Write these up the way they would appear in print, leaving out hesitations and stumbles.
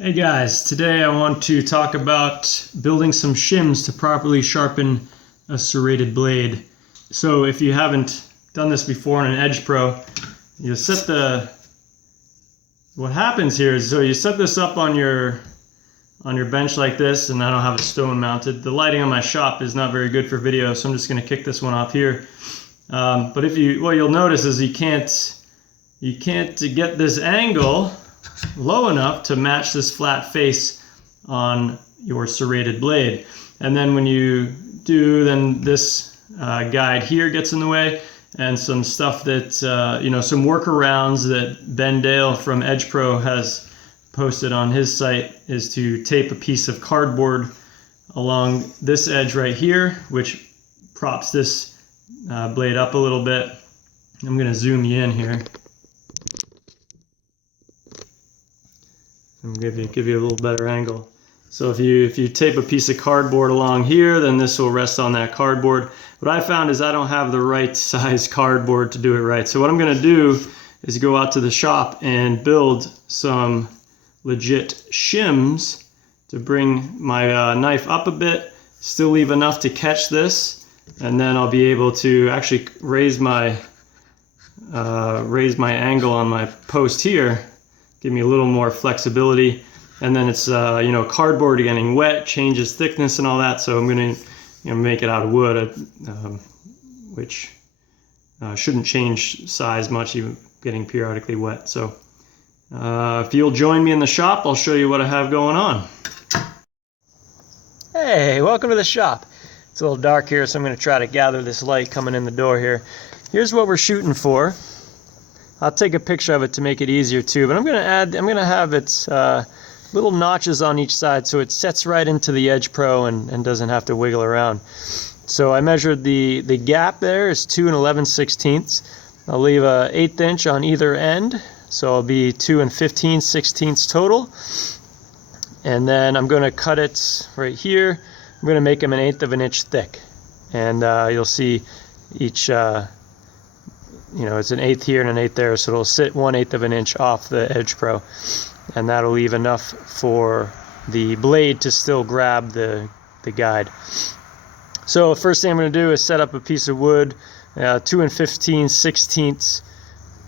Hey guys, today I want to talk about building some shims to properly sharpen a serrated blade. So if you haven't done this before in an Edge Pro, you set what happens here is, so you set this up on your bench like this, and I don't have a stone mounted. The lighting on my shop is not very good for video, so I'm just going to kick this one off here. But what you'll notice is you can't get this angle low enough to match this flat face on your serrated blade. And then when you do, then this guide here gets in the way, and some stuff that, some workarounds that Ben Dale from Edge Pro has posted on his site is to tape a piece of cardboard along this edge right here, which props this blade up a little bit. I'm going to zoom you in here and give you a little better angle. So if you tape a piece of cardboard along here, then this will rest on that cardboard. What I found is I don't have the right size cardboard to do it right. So what I'm going to do is go out to the shop and build some legit shims to bring my knife up a bit, still leave enough to catch this, and then I'll be able to actually raise my angle on my post here, give me a little more flexibility. And then it's cardboard getting wet changes thickness and all that, so I'm going to make it out of wood, which shouldn't change size much, even getting periodically wet. So if you'll join me in the shop, I'll show you what I have going on. Hey, welcome to the shop. It's a little dark here, so I'm going to try to gather this light coming in the door here. Here's what we're shooting for. I'll take a picture of it to make it easier too, but I'm going to have its little notches on each side so it sets right into the Edge Pro and doesn't have to wiggle around. So I measured the gap there is 2 11/16. I'll leave a 1/8 inch on either end, so I'll be 2 15/16 total. And then I'm going to cut it right here. I'm going to make them 1/8 of an inch thick, and you'll see each it's an 1/8 here and an 1/8 there, so it'll sit 1/8 of an inch off the Edge Pro, and that'll leave enough for the blade to still grab the guide. So first thing I'm going to do is set up a piece of wood 2 15/16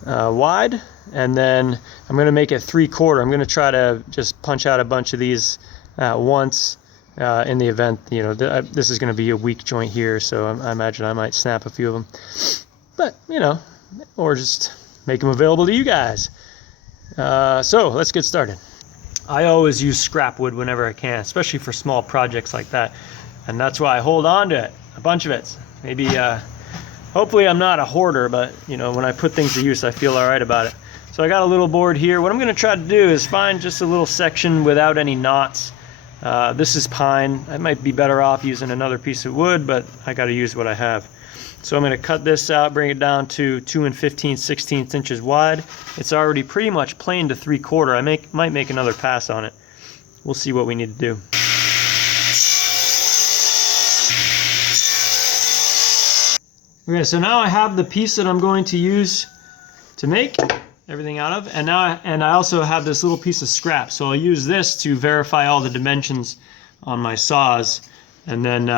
wide, and then I'm going to make it 3/4. I'm going to try to just punch out a bunch of these at once in the event, this is going to be a weak joint here, so I imagine I might snap a few of them. But, or just make them available to you guys. So let's get started. I always use scrap wood whenever I can, especially for small projects like that. And that's why I hold on to it, a bunch of it. Maybe, hopefully I'm not a hoarder, but when I put things to use, I feel all right about it. So I got a little board here. What I'm going to try to do is find just a little section without any knots. This is pine. I might be better off using another piece of wood, but I got to use what I have. So I'm going to cut this out, bring it down to 2 15/16 inches wide. It's already pretty much planed to 3/4. I might make another pass on it. We'll see what we need to do. Okay, so now I have the piece that I'm going to use to make everything out of, and I also have this little piece of scrap. So I'll use this to verify all the dimensions on my saws, and then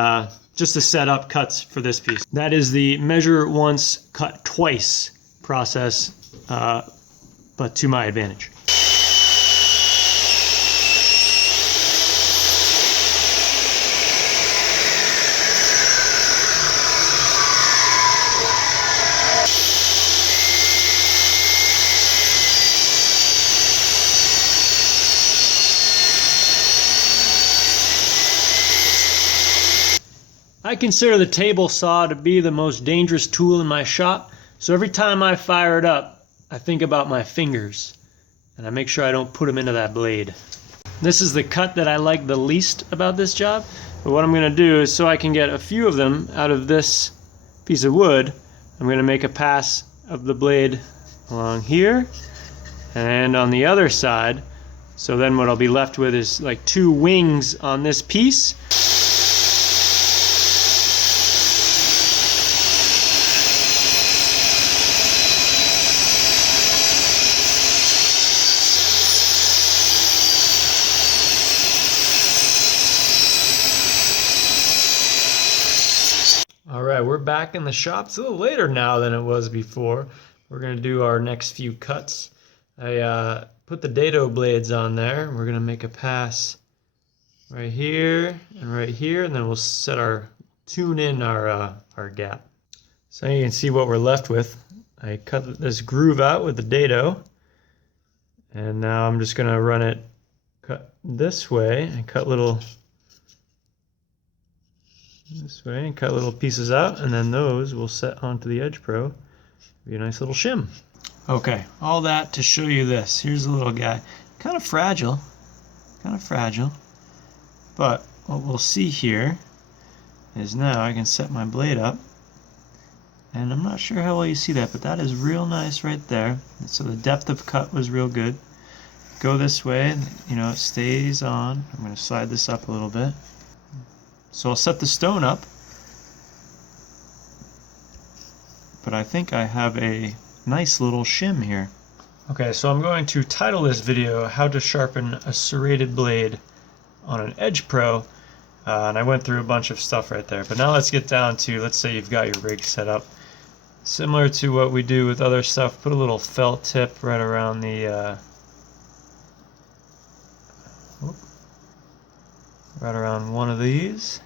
just to set up cuts for this piece. That is the measure once, cut twice process, but to my advantage. I consider the table saw to be the most dangerous tool in my shop, so every time I fire it up, I think about my fingers, and I make sure I don't put them into that blade. This is the cut that I like the least about this job, but what I'm going to do is, so I can get a few of them out of this piece of wood, I'm going to make a pass of the blade along here and on the other side. So then what I'll be left with is like 2 wings on this piece. back in the shop. It's a little later now than it was before. We're going to do our next few cuts. I put the Dado blades on there. We're going to make a pass right here, and then we'll tune in our gap. So you can see what we're left with. I cut this groove out with the Dado, and now I'm just going to cut this way and cut little pieces out, and then those will set onto the Edge Pro. Be a nice little shim. Okay, all that to show you this. Here's the little guy. Kind of fragile, but what we'll see here is now I can set my blade up, and I'm not sure how well you see that, but that is real nice right there. So the depth of cut was real good. Go this way, you know, it stays on. I'm going to slide this up a little bit. So I'll set the stone up, but I think I have a nice little shim here. Okay, so I'm going to title this video How to Sharpen a Serrated Blade on an Edge Pro, and I went through a bunch of stuff right there. But now let's get down to, let's say you've got your rig set up. Similar to what we do with other stuff, put a little felt tip right around the right around one of these,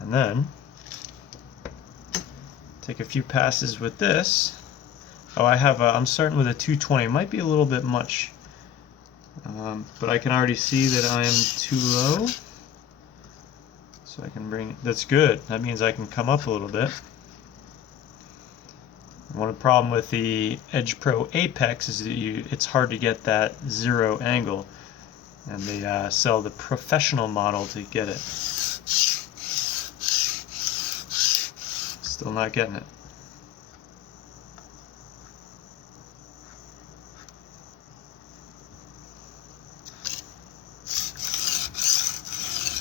and then take a few passes with this. Oh, I'm starting with a 220. It might be a little bit much, but I can already see that I am too low, so I can that's good. That means I can come up a little bit. One problem with the Edge Pro Apex is that it's hard to get that zero angle, and they sell the professional model to get it. Still not getting it.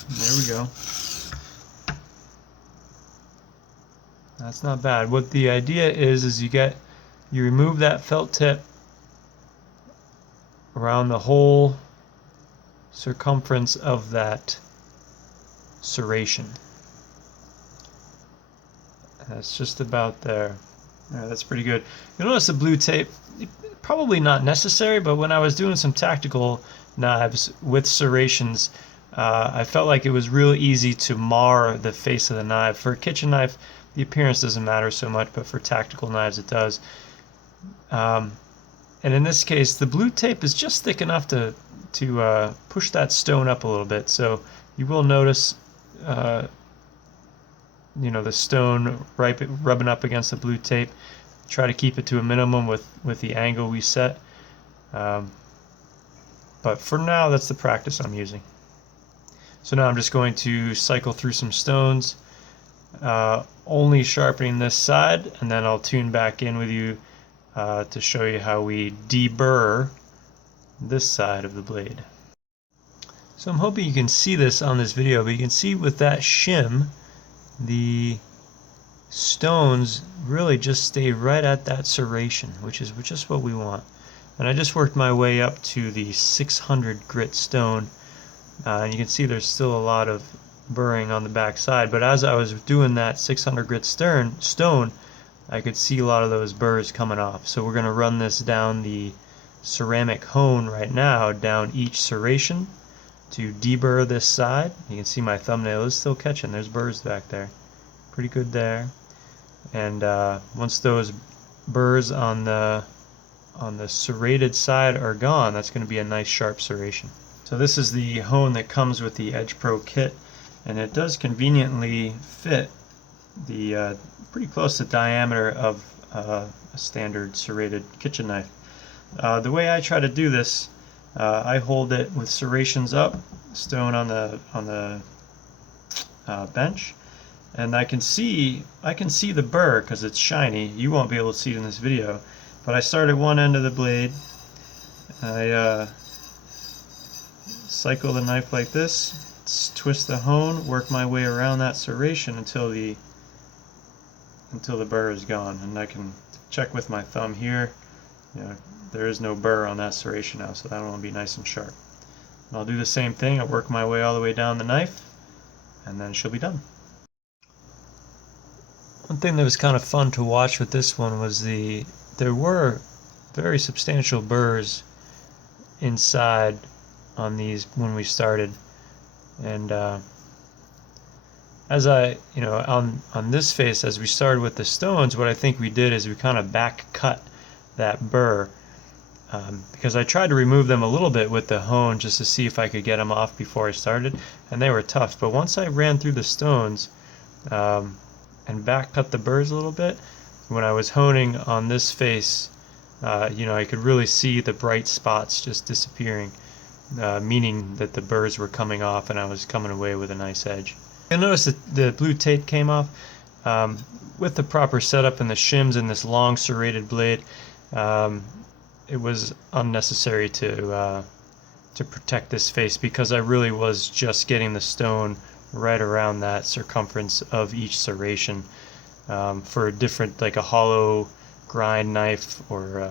There we go. That's not bad. What the idea is you remove that felt tip around the whole circumference of that serration. That's just about there. Yeah, that's pretty good. You'll notice the blue tape, probably not necessary, but when I was doing some tactical knives with serrations, I felt like it was really easy to mar the face of the knife. For a kitchen knife, the appearance doesn't matter so much, but for tactical knives it does. And in this case, the blue tape is just thick enough to push that stone up a little bit. So you will notice, you know, the stone rubbing up against the blue tape. Try to keep it to a minimum with the angle we set. But for now, that's the practice I'm using. So now I'm just going to cycle through some stones, only sharpening this side, and then I'll tune back in with you to show you how we deburr this side of the blade. So I'm hoping you can see this on this video, but you can see with that shim, the stones really just stay right at that serration, which is just what we want. And I just worked my way up to the 600 grit stone, and you can see there's still a lot of burring on the back side, but as I was doing that 600 grit stone, I could see a lot of those burrs coming off. So we're going to run this down the ceramic hone right now, down each serration to deburr this side. You can see my thumbnail is still catching. There's burrs back there. Pretty good there. And once those burrs on the serrated side are gone, that's going to be a nice sharp serration. So this is the hone that comes with the Edge Pro kit, and it does conveniently fit the pretty close to diameter of a standard serrated kitchen knife. The way I try to do this, I hold it with serrations up, stone on the bench, and I can see the burr because it's shiny. You won't be able to see it in this video, but I start at one end of the blade. I cycle the knife like this, twist the hone, work my way around that serration until the burr is gone, and I can check with my thumb here. You know, there is no burr on that serration now, so that one will be nice and sharp. And I'll do the same thing. I'll work my way all the way down the knife, and then she'll be done. One thing that was kind of fun to watch with this one was there were very substantial burrs inside on these when we started, and as on this face, as we started with the stones, what I think we did is we kind of back cut that burr, because I tried to remove them a little bit with the hone just to see if I could get them off before I started, and they were tough. But once I ran through the stones and back cut the burrs a little bit, when I was honing on this face, I could really see the bright spots just disappearing, meaning that the burrs were coming off and I was coming away with a nice edge. You'll notice that the blue tape came off. With the proper setup and the shims and this long serrated blade, it was unnecessary to protect this face, because I really was just getting the stone right around that circumference of each serration. For a different, like a hollow grind knife, or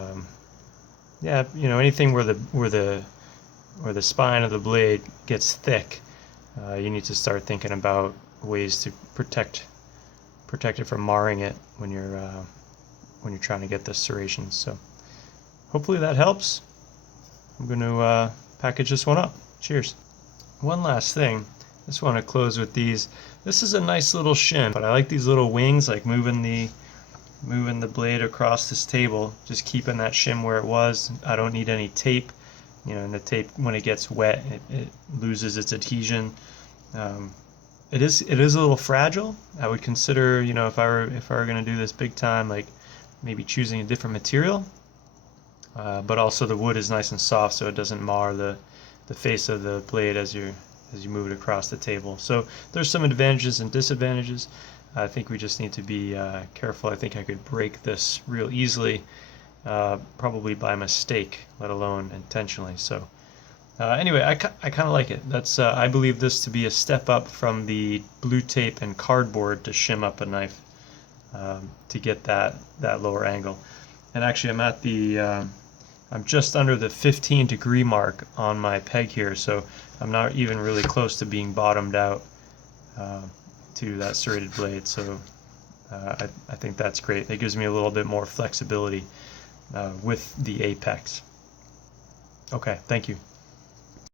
anything where the spine of the blade gets thick, you need to start thinking about ways to protect it from marring it when you're trying to get the serrations. So hopefully that helps. I'm going to package this one up. Cheers. One last thing. Just want to close with these. This is a nice little shim, but I like these little wings, like moving the blade across this table, just keeping that shim where it was. I don't need any tape. And the tape, when it gets wet, it loses its adhesion. It is a little fragile. I would consider, if I were going to do this big time, like maybe choosing a different material. But also the wood is nice and soft, so it doesn't mar the face of the blade as you move it across the table. So there's some advantages and disadvantages. I think we just need to be careful. I think I could break this real easily, probably by mistake, let alone intentionally. So anyway, I kind of like it. That's I believe this to be a step up from the blue tape and cardboard to shim up a knife, to get that lower angle. And actually, I'm just under the 15-degree mark on my peg here, so I'm not even really close to being bottomed out to that serrated blade. So I think that's great. It gives me a little bit more flexibility with the apex. Okay, thank you.